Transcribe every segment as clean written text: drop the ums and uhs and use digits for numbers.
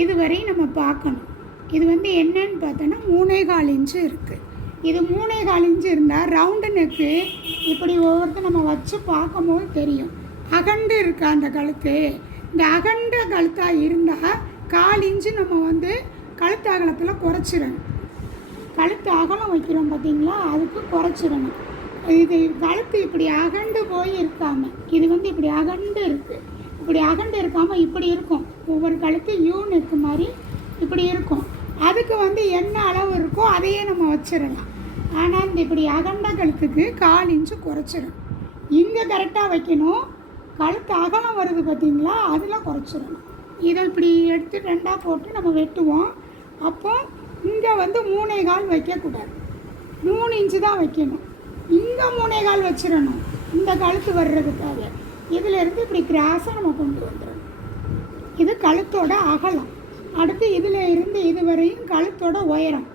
இதுவரை நம்ம பார்க்கணும். இது வந்து என்னன்னு பார்த்தோன்னா 3.25 இன்ச்சு இருக்குது. இது 3.25 இன்ச்சு இருந்தால் ரவுண்டு நெக்கு இப்படி ஒவ்வொருத்தர் நம்ம வச்சு பார்க்கும்போது தெரியும். அகண்டு இருக்கா அந்த கழுத்து. இந்த அகண்ட கழுத்தாக இருந்தால் 1/4 இன்ச்சு நம்ம வந்து கழுத்து அகலத்தில் குறைச்சிடணும். கழுத்து அகலம் வைக்கிறோம் பார்த்திங்களா, அதுக்கு குறைச்சிடணும். இது கழுத்து இப்படி அகண்டு போய் இருக்காமல், இது வந்து இப்படி அகண்டு இருக்குது. இப்படி அகண்டு இருக்காமல் இப்படி இருக்கும். ஒவ்வொரு கழுத்து யூ நெக்கு மாதிரி இப்படி இருக்கும். அதுக்கு வந்து என்ன அளவு இருக்கோ அதையே நம்ம வச்சிடலாம். ஆனால் இந்த இப்படி அகண்ட கழுத்துக்கு 1/4 இன்ச்சு குறைச்சிடணும். இங்கே கரெக்டாக வைக்கணும். கழுத்து அகலம் வருது பார்த்திங்களா, அதில் குறைச்சிடணும். இதை இப்படி எடுத்து 2ஆக போட்டு நம்ம வெட்டுவோம். அப்போ இங்கே வந்து 3.25 வைக்கக்கூடாது, 3 இன்ச்சு தான் வைக்கணும். இங்கே 3.25 வச்சிடணும் இந்த கழுத்து வர்றதுக்காக. இதிலேருந்து இப்படி கிராஸாக நம்ம கொண்டு வந்துடணும். இது கழுத்தோட அகலம். அடுத்து இதில் இருந்து இது வரையும் கழுத்தோட உயரம்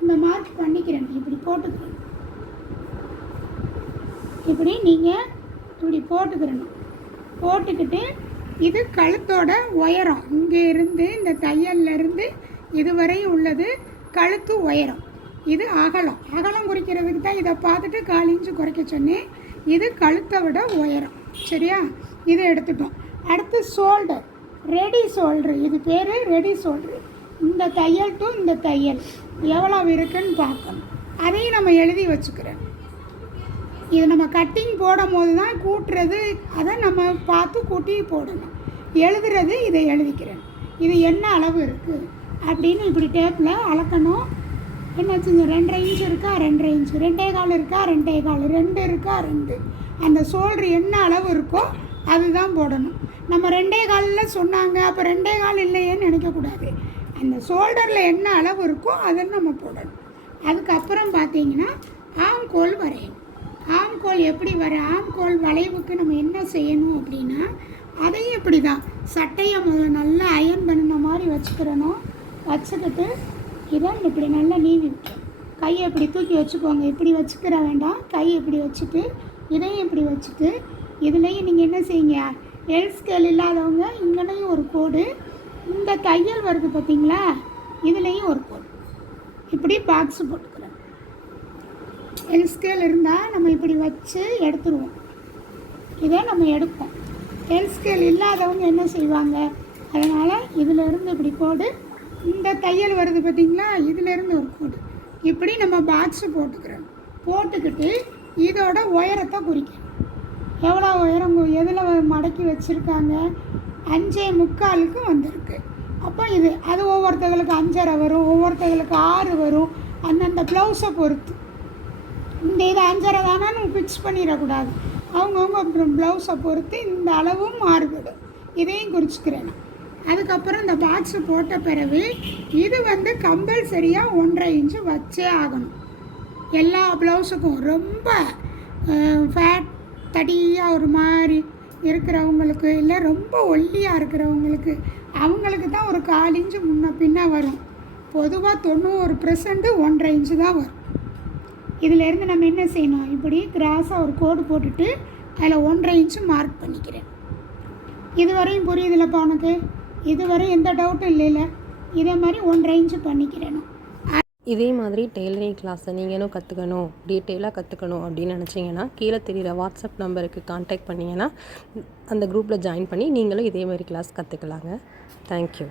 இந்த மார்க் பண்ணிக்கிறேன். இப்படி போட்டுக்கிறேன். இப்படி நீங்கள் இப்படி போட்டுக்கிறணும். போட்டுக்கிட்டு இது கழுத்தோட உயரம். இங்கே இருந்து இந்த தையல்லேருந்து இதுவரையும் உள்ளது கழுத்து உயரம். இது அகலம். அகலம் குறிக்கிறதுக்கு தான் இதை பார்த்துட்டு 1/4 இன்ச்சு குறைக்க சொன்னேன். இது கழுத்தை விட உயரம். சரியா? இதை எடுத்துட்டோம். அடுத்து ஷோல்டர், ரெடி ஷோல்ட்ரு. இது பேர் ரெடி ஷோல்ட்ரு. இந்த தையல் டு இந்த தையல் எவ்வளோ இருக்குன்னு பார்க்கணும். அதையும் நம்ம எழுதி வச்சுக்கிறேன். இது நம்ம கட்டிங் போடும் போது தான் கூட்டுறது, அதை நம்ம பார்த்து கூட்டி போடணும். எழுதுறது இதை எழுதிக்கிறேன். இது என்ன அளவு இருக்குது அப்படின்னு இப்படி டேப்பில் அளக்கணும். என்னாச்சுங்க, 2.5 இன்ச்சு இருக்கா, 2.5 இன்ச்சு, 2.25 இருக்கா, 2.25, 2 இருக்கா, 2. அந்த ஷோல்ட்ரு என்ன அளவு இருக்கோ அதுதான் போடணும். நம்ம 2.25 சொன்னாங்க அப்போ 2.25 இல்லையேன்னு நினைக்கக்கூடாது. அந்த ஷோல்டரில் என்ன அளவு இருக்கோ அதை நம்ம போடணும். அதுக்கப்புறம் பார்த்தீங்கன்னா ஆம்கோல் வரையணும். ஆம்கோல் எப்படி வர, ஆம்கோல் வளைவுக்கு நம்ம என்ன செய்யணும் அப்படின்னா, அதையும் இப்படி தான் சட்டையை முதல்ல நல்லா அயன் பண்ணின மாதிரி வச்சுக்கிறணும். வச்சுக்கிட்டு இதை இப்படி நல்லா நீவி விட்டுரும். கையை இப்படி தூக்கி வச்சுக்கோங்க. இப்படி வச்சுக்கிற வேண்டாம். கையை இப்படி வச்சுட்டு இதையும் இப்படி வச்சுட்டு இதுலேயும் நீங்கள் என்ன செய்யுங்க, எல் ஸ்கேல் இல்லாதவங்க இங்கேனையும் ஒரு கோடு, இந்த தையல் வருது பார்த்திங்களா, இதுலேயும் ஒரு கோடு, இப்படி பாக்ஸு போட்டுக்கிறேன். எல் ஸ்கேல் இருந்தால் நம்ம இப்படி வச்சு எடுத்துருவோம். இதை நம்ம எடுப்போம். எல் ஸ்கேல் இல்லாதவங்க என்ன செய்வாங்க, அதனால் இதிலேருந்து இப்படி கோடு, இந்த தையல் வருது பார்த்திங்களா, இதிலேருந்து ஒரு கோடு, இப்படி நம்ம பாக்ஸு போட்டுக்கிறோம். போட்டுக்கிட்டு இதோட உயரத்தை குறிக்கணும். எவ்வளோ உயரம் எதில் மடக்கி வச்சுருக்காங்க, 5.25 வந்திருக்கு. அப்போ இது அது ஒவ்வொருத்தங்களுக்கு 5.5 வரும், ஒவ்வொருத்தங்களுக்கு 6 வரும். அந்தந்த ப்ளவுஸை பொறுத்து. இந்த இது 5.5 தானே நம்ம ஃபிக்ஸ் பண்ணிடக்கூடாது. அவங்கவுங்க ப்ளவுஸை பொறுத்து இந்த அளவும் மாறுபடும். இதையும் குறிச்சிக்கிறேன். அதுக்கப்புறம் இந்த பாக்ஸு போட்ட பிறகு இது வந்து கம்பல்சரியாக 1.5 இன்ச்சு வச்சே ஆகணும் எல்லா ப்ளவுஸுக்கும். ரொம்ப ஃபேட் தடியாக ஒரு மாதிரி இருக்கிறவங்களுக்கு, இல்லை ரொம்ப ஒல்லியாக இருக்கிறவங்களுக்கு, அவங்களுக்கு தான் ஒரு 1/4 இன்ச்சு முன்ன பின்ன வரும். பொதுவாக 90% 1.5 இன்ச்சு தான் வரும். இதிலேருந்து நம்ம என்ன செய்யணும், இப்படி கிராஸாக ஒரு கோடு போட்டுட்டு அதில் 1.5 இன்ச்சு மார்க் பண்ணிக்கிறேன். இதுவரையும் புரியுதுல்லப்பா உனக்கு? இதுவரை எந்த டவுட்டும் இல்லைல்ல? இதே மாதிரி 1.5 இன்ச்சு பண்ணிக்கிறேன். இதே மாதிரி டெய்லரிங் கிளாஸை நீங்களும் கற்றுக்கணும், டீட்டெயிலாக கற்றுக்கணும் அப்படின்னு நினச்சிங்கன்னா கீழே தெரிகிற வாட்ஸ்அப் நம்பருக்கு கான்டாக்ட் பண்ணிங்கன்னா அந்த குரூப்பில் ஜாயின் பண்ணி நீங்களும் இதே மாதிரி கிளாஸ் கற்றுக்கலாங்க. தேங்க்யூ.